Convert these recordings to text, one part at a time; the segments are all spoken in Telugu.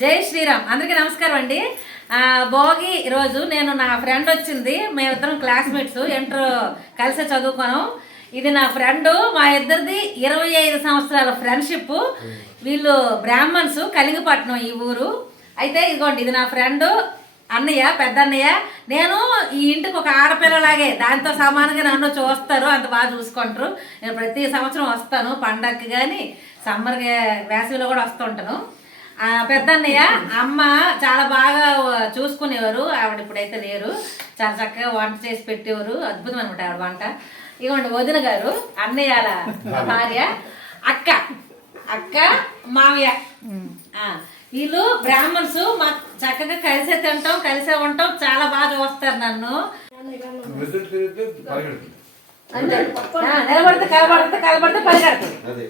జై శ్రీరామ్. అందరికీ నమస్కారం అండి. భోగి రోజు నేను నా ఫ్రెండ్ వచ్చింది, మేమిద్దరం క్లాస్మేట్స్, ఇంటర్ కలిసి చదువుకున్నాం. ఇది నా ఫ్రెండ్, మా ఇద్దరిది 25 సంవత్సరాల ఫ్రెండ్షిప్. వీళ్ళు బ్రాహ్మణ్స్, కలింగపట్నం ఈ ఊరు. అయితే ఇదిగోండి, ఇది నా ఫ్రెండ్ అన్నయ్య, పెద్ద అన్నయ్య. నేను ఈ ఇంటికి ఒక ఆడపిల్లలాగే, దాంతో సమానంగా నన్ను చూస్తారు, అంత బాగా చూసుకుంటారు. నేను ప్రతి సంవత్సరం వస్తాను, పండగకి కానీ సమ్మర్ వేసవిలో కూడా వస్తూ ఉంటాను. పెద్దన్నయ్య అమ్మ చాలా బాగా చూసుకునేవారు, ఆవిడ ఇప్పుడైతే లేరు. చాలా చక్కగా వంట చేసి పెట్టేవారు, అద్భుతం అనమాట ఆవిడ వంట. ఇవ్వండి వదిన గారు, అన్నయ్యాల భార్య, అక్క అక్క మావయ్య. వీళ్ళు బ్రాహ్మణ్స్. మా చక్కగా కలిసే తింటాం, కలిసే ఉంటాం, చాలా బాగా చూస్తారు నన్ను. అంతే, నిలబడితే కలబడితే కలబడితే పరిగెడుతుంది,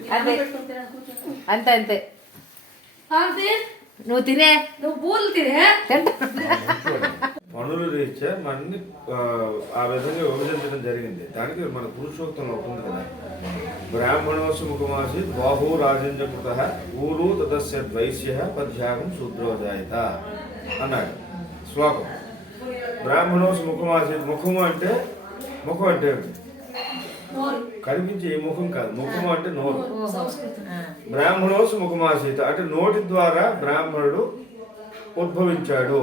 అంతే అంతే. నువ్వు తినే, నువ్వు పూలు తినే. పనులు రీత్యా మనని ఆ విధంగా విభజించడం జరిగింది. దానికి మన పురుషోత్తంలో ఉంటుంది కదా, బ్రాహ్మణోసు ముఖమాసి బాహు రాజేంద్రకృత ఊరు తదస్య ద్వైశ్య పద్యాగం శూద్రోజాయత అన్నాడు శ్లోకం. బ్రాహ్మణోసు ముఖమాసి, ముఖము అంటే ముఖం అంటే కనిపించే ఈ ముఖం కాదు, ముఖము అంటే నోరు. బ్రాహ్మణోసు ముఖమాసీత అంటే నోటి ద్వారా బ్రాహ్మణుడు ఉద్భవించాడు.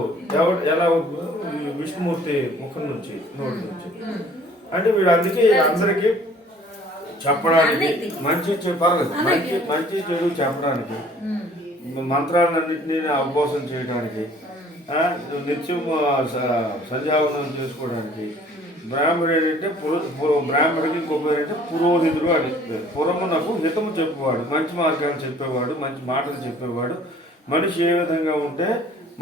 ఎలా విష్ణుమూర్తి ముఖం నుంచి, నోటి నుంచి. అంటే వీడు అందుకే అందరికీ చెప్పడానికి, మంచి పర్లేదు, మంచి చెడు చెప్పడానికి, మంత్రాలన్నింటినీ అభ్యాసం చేయడానికి, నిత్యం సంధ్యావనం చేసుకోవడానికి. బ్రాహ్మణుడు ఏంటంటే బ్రాహ్మడికి ఇంకొక ఏంటంటే పురోహితుడు అని. పురమునకు హితము చెప్పేవాడు, మంచి మార్గాలు చెప్పేవాడు, మంచి మాటలు చెప్పేవాడు. మనిషి ఏ విధంగా ఉంటే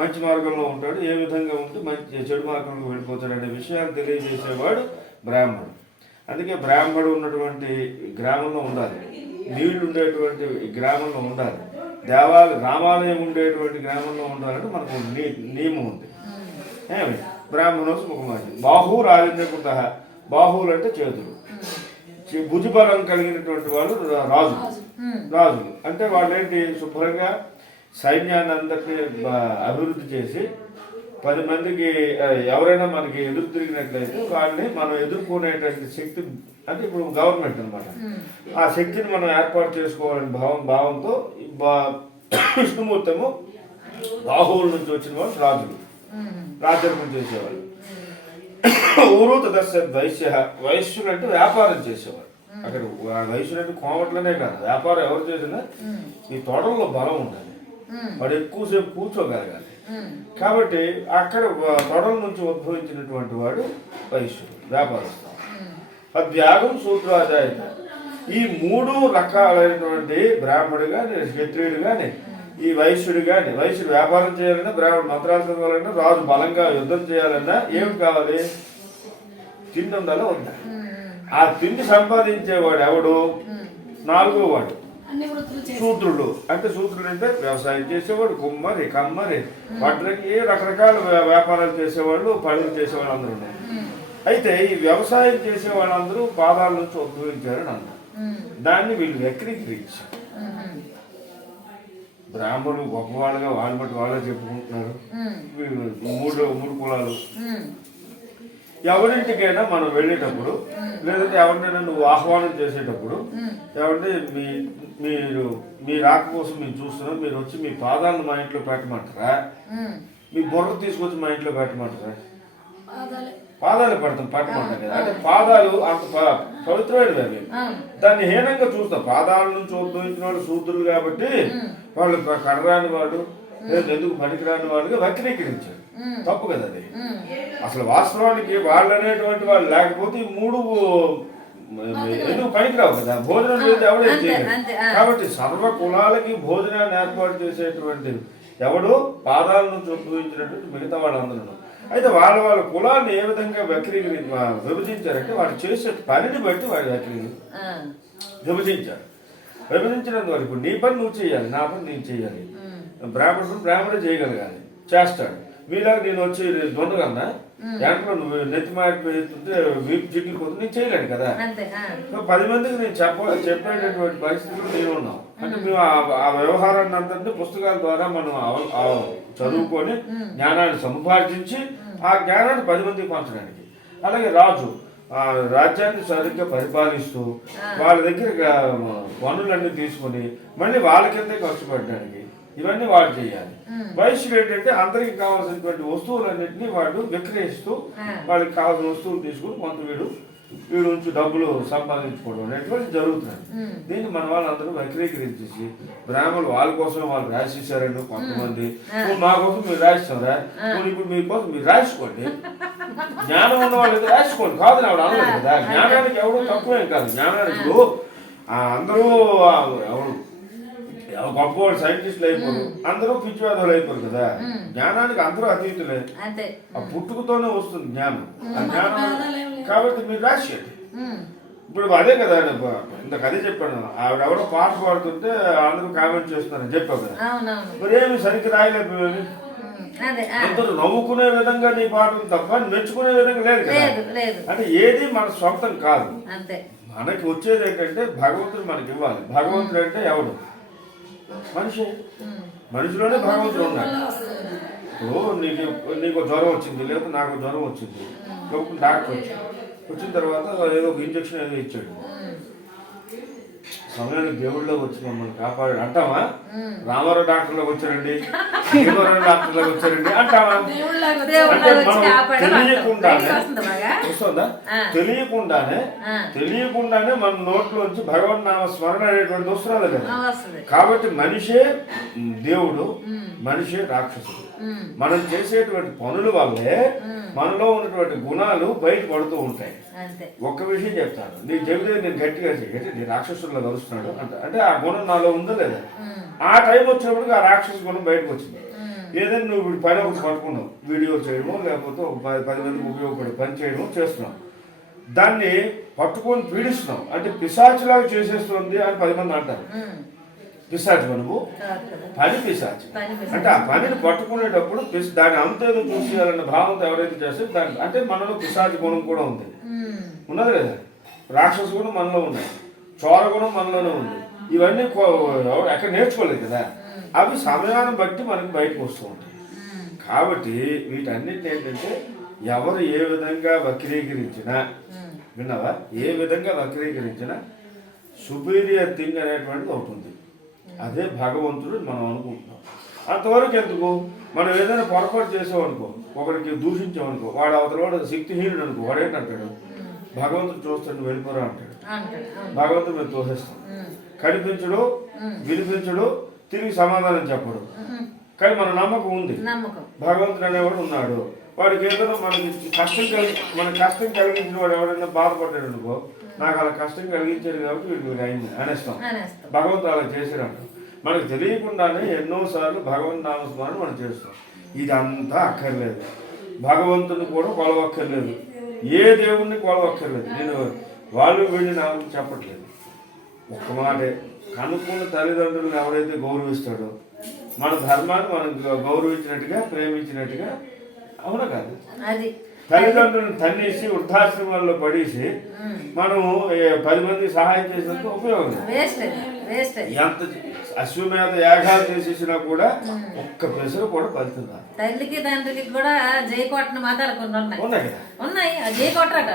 మంచి మార్గంలో ఉంటాడు, ఏ విధంగా ఉంటే మంచి చెడు మార్గంలో వెళ్ళిపోతాడు అనే విషయాలు తెలియజేసేవాడు బ్రాహ్మణుడు. అందుకే బ్రాహ్మణుడు ఉన్నటువంటి గ్రామంలో ఉండాలి, నీళ్లు ఉండేటువంటి గ్రామంలో ఉండాలి, రామాలయం ఉండేటువంటి గ్రామంలో ఉండాలంటే మనకు నియమం ఉంది. ఏమి బ్రాహ్మణోసు ముఖమాసి బాహు రాజేంద్రకృత. బాహువులు అంటే చేతులు, భుజబలం కలిగినటువంటి వాళ్ళు రాజులు. అంటే వాళ్ళు ఏంటి, శుభ్రంగా సైన్యాన్ని అందరినీ అభివృద్ధి చేసి 10 మందికి ఎవరైనా మనకి ఎదురు తిరిగినట్లయితే వాళ్ళని మనం ఎదుర్కొనేటువంటి శక్తి, అంటే ఇప్పుడు గవర్నమెంట్ అనమాట, ఆ శక్తిని మనం ఏర్పాటు చేసుకోవాలని భావంతో విష్ణుమూర్తము బాహువుల నుంచి వచ్చిన వాళ్ళు రాజులు, రాజ్యం చేసేవాళ్ళు. ఊరు తదస్య వైశ్య. వైశ్యులు అంటే వ్యాపారం చేసేవాడు. అక్కడ వైశ్యులు అంటే కోమట్లనే కాదు, వ్యాపారం ఎవరు చేసినా ఈ తోటల్లో బలం ఉండాలి, వాడు ఎక్కువసేపు కూర్చోగలగాలి. కాబట్టి అక్కడ తొడల నుంచి ఉద్భవించినటువంటి వాడు వైశ్యుడు, వ్యాపారస్తుడు. పద్యాగం శూద్రోజాయత. ఈ 3 రకాలైనటువంటి బ్రాహ్మడు కానీ, క్షత్రియుడు కానీ, ఈ వైశ్యుడు కానీ, వైశ్యుడు వ్యాపారం చేయాలన్నా, బ్రాహ్మణుడు మంత్రాలు చదవాలన్నా, రాజు బలంగా యుద్ధం చేయాలన్నా ఏమి కావాలి, తిండి ఉండాలో వద్దా. ఆ తిండి సంపాదించేవాడు ఎవడు, 4వ వాడు శూద్రుడు. అంటే శూద్రుడు అంటే వ్యవసాయం చేసేవాడు, కుమ్మరి, కమ్మరి, వడ్రంగి, రకరకాల వ్యాపారాలు చేసేవాళ్ళు, పనులు చేసేవాళ్ళు అందరూ ఉన్నారు. అయితే ఈ వ్యవసాయం చేసే వాళ్ళందరూ పాదాల నుంచి ఉద్భవించారని అన్నారు. దాన్ని వీళ్ళు వక్రీకరించారు. బ్రాహ్మణులు గొప్పవాళ్ళుగా వాళ్ళు బట్టి వాళ్ళే చెప్పుకుంటున్నారు. మూడు కులాలు. ఎవరింటికైనా మనం వెళ్ళేటప్పుడు, లేదంటే ఎవరినైనా నువ్వు ఆహ్వానం చేసేటప్పుడు, ఎవరంటే మీరు మీ రాక కోసం మేము చూస్తున్నాం, మీరు వచ్చి మీ పాదాలను మా ఇంట్లో పెట్టమంటారా, మీ బుర్ర తీసుకొచ్చి మా ఇంట్లో పెట్టమంటారా? పాదాలు పట్టమంటారు కదా. అంటే పాదాలు అంత పవిత్రమైనవి, దాన్ని హీనంగా చూస్తాం. పాదాల నుంచి ఉద్భవించిన వాళ్ళు శూద్రులు కాబట్టి వాళ్ళు కడరాని వాడు, లేదు ఎందుకు పనికిరాని వాడుగా వక్రీకరించారు. తప్పు కదా అది. అసలు వాస్తవానికి వాళ్ళు అనేటువంటి వాళ్ళు లేకపోతే ఈ 3 ఎందుకు పనికిరావు కదా. భోజనం చేస్తే ఎవడేం చేయలేదు. కాబట్టి సర్వ కులాలకి భోజనాన్ని ఏర్పాటు చేసేటువంటి ఎవడు పాదాల నుంచి ఉద్భవించినటువంటి మిగతా వాళ్ళందరూ. అయితే వాళ్ళ కులాన్ని ఏ విధంగా విభజించారంటే వాడు చేసే పనిని బట్టి వాడు విభజించారు. విభజించినందువల్ల ఇప్పుడు నీ పని నువ్వు చేయాలి, నా పని నేను చేయాలి. బ్రాహ్మణుడు చేయగలగాలి, చేస్తాడు. మీలాగా నేను వచ్చి దొండగలనా, దాంట్లో నువ్వు నెత్తి మాడిపోతుంటే వీపు చిక్కిపోతుంది, నేను చేయలేను కదా. 10 మందికి నేను చెప్పేటటువంటి పరిస్థితులు నేను ఉన్నావు. అంటే మేము ఆ వ్యవహారాన్ని అంతటి పుస్తకాల ద్వారా మనం చదువుకొని జ్ఞానాన్ని సముపార్జించి ఆ జ్ఞానాన్ని 10 మందికి పంచడానికి. అలాగే రాజు ఆ రాజ్యాన్ని సరిగ్గా పరిపాలిస్తూ వాళ్ళ దగ్గర పనులన్నీ తీసుకుని మళ్ళీ వాళ్ళ కిందే ఖర్చు పెట్టడానికి ఇవన్నీ వాడు చేయాలి. వైశ్యుడు ఏంటంటే అందరికి కావాల్సినటువంటి వస్తువులన్నింటినీ వాడు విక్రయిస్తూ వాళ్ళకి కావాల్సిన వస్తువులు తీసుకుని కొంత వీడు నుంచి డబ్బులు సంపాదించుకోవడం అనేటువంటి జరుగుతుంది. దీన్ని మన వాళ్ళందరూ వక్రీకరించేసి బ్రాహ్మణులు వాళ్ళ కోసం వాళ్ళు రాసేసారండి కొంతమంది, మా కోసం మీరు రాసిస్తారా, ఇప్పుడు మీకోసం మీరు రాసుకోండి, జ్ఞానం ఉన్న వాళ్ళు రాసుకోండి కాదు ఆవిడ అనలేదు కదా. జ్ఞానానికి ఎవరు తక్కువేం కాదు. జ్ఞానానికి అందరూ ఎవరు గొప్ప సైంటిస్టులు అయిపోరు, అందరూ పిచ్చివేదాలు అయిపోరు కదా. జ్ఞానానికి అందరూ అతీతులే, ఆ పుట్టుకతోనే వస్తుంది జ్ఞానం. ఆ జ్ఞానం కాబట్టి మీరు రాసేయండి. ఇప్పుడు అదే కదా ఇందాక అదే చెప్పాను, ఆవిడెవరో పాట పాడుతుంటే అందరూ కామెంట్ చేస్తున్నారని చెప్పావు కదా. మరి ఏమి సరిగ్గా రాయలేకపోయాను. అందరూ నవ్వుకునే విధంగా నీ పాటలు తప్ప మెచ్చుకునే విధంగా లేదు కదా. అంటే ఏది మన సొంతం కాదు. మనకి వచ్చేది ఏంటంటే భగవంతుడు మనకి ఇవ్వాలి. భగవంతుడు అంటే ఎవడు? మనిషి. మనిషిలోనే భగవంతుడు ఉన్నాడు. నీకు జ్వరం వచ్చింది, లేకపోతే నాకు జ్వరం వచ్చింది, లేకపోతే డాక్టర్ వచ్చిన తర్వాత ఏదో ఒక ఇంజక్షన్ ఏదో ఇచ్చాడు. సమయానికి దేవుళ్ళకి వచ్చి మమ్మల్ని కాపాడు అంటావా? రామారావు డాక్టర్లోకి వచ్చారండి, భీమవరం డాక్టర్లోకి వచ్చారండి అంటావా? అంటే తెలియకుండానే మన నోట్లోంచి భగవన్ నామ స్మరణ అనేటువంటి వస్తున్నారు కదా. కాబట్టి మనిషే దేవుడు, మనిషే రాక్షసుడు. మనం చేసేటువంటి పనుల వల్లే మనలో ఉన్నటువంటి గుణాలు బయట పడుతూ ఉంటాయి. ఒక్క విషయం చెప్తాను, నీకు చెబితే నేను గట్టిగా చేయండి, నీ రాక్షసుల్లో కలుస్తున్నాడు అంటే ఆ గుణం నాలో ఉందో లేదా. ఆ టైం వచ్చినప్పుడు ఆ రాక్షస గుణం బయటకు వచ్చింది. ఏదైనా నువ్వు ఇప్పుడు పని ఒకటి పట్టుకున్నావు, వీడియో చేయడమో లేకపోతే ఒక 10 మందికి ఉపయోగపడే పని చేయడమో చేస్తున్నావు, దాన్ని పట్టుకొని పీడిస్తున్నావు అంటే పిశాచులాగా చేసేస్తుంది అని 10 మంది అంటారు. పిశాచి నువ్వు పని పిశాచి అంటే ఆ పనిని పట్టుకునేటప్పుడు దాని అంతేదో చూసేయాలన్న భావంతో ఎవరైతే చేస్తే దాని అంటే మనలో పిశాచి గుణం కూడా ఉంది, ఉన్నది లేదా. రాక్షస గుణం మనలో ఉన్నాయి, చోర గుణం మనలోనే ఉంది. ఇవన్నీ ఎక్కడ నేర్చుకోలేదు కదా. అవి సమయాన్ని బట్టి మనకి బయటకు వస్తూ ఉంటాయి. కాబట్టి వీటన్నిటిని ఏంటంటే ఎవరు ఏ విధంగా వక్రీకరించినా, విన్నావా, ఏ విధంగా వక్రీకరించినా సుపీరియర్ థింగ్ అనేటువంటిది అవుతుంది. అదే భగవంతుడు మనం అనుకుంటున్నాం. అంతవరకు ఎందుకు? మనం ఏదైనా పొరపాటు చేసామనుకో, ఒకరికి దూషించామనుకో, వాడు అవతల వాడు శక్తిహీనుడు అనుకో, వాడు ఏంటంటాడు? భగవంతుడు చూస్తాడు వెళ్ళిపోరా అంటాడు. భగవంతుడు మేము తోసేస్తాం. కనిపించడు, వినిపించడు, తిరిగి సమాధానం చెప్పడు. కానీ మన నమ్మకం ఉంది, భగవంతుడు అనేవాడు ఉన్నాడు. వాడికి ఏదైనా మనకి కష్టం కలిగించిన వాడు ఎవరైనా బాధపడ్డాడు అనుకో, నాకు అలా కష్టం కలిగించాడు కాబట్టి వీడు అయింది అనేస్తాం. భగవంతుడు అలా చేశాడు. మనకు తెలియకుండానే ఎన్నోసార్లు భగవంతు నామస్మరణ మనం చేస్తాం. ఇదంతా అక్కర్లేదు. భగవంతుని కూడా కొలవక్కర్లేదు, ఏ దేవుణ్ణి కొలవక్కర్లేదు. నేను వాళ్ళు వీళ్ళు నాకు చెప్పట్లేదు, ఒక్క మాటే. కనుక్కున్న తల్లిదండ్రులను ఎవరైతే గౌరవిస్తాడో మన ధర్మాన్ని మనం గౌరవించినట్టుగా ప్రేమించినట్టుగా, అవునా కాదు? తల్లిదండ్రులను తన్నేసి వృద్ధాశ్రమాల్లో పడేసి మనం 10 మంది సహాయం చేసినందుకు ఉపయోగం లేదు. ఎంత అశ్వమేధ యాగాలు చేసేసినా కూడా ఒక్క పెసరు కూడా ఫలితం రాదు. తల్లికి తండ్రికి కూడా జై కొట్టిన మాటలు కొన్ని ఉన్నాయి కదా, ఉన్నాయి జై కొట్టరాట.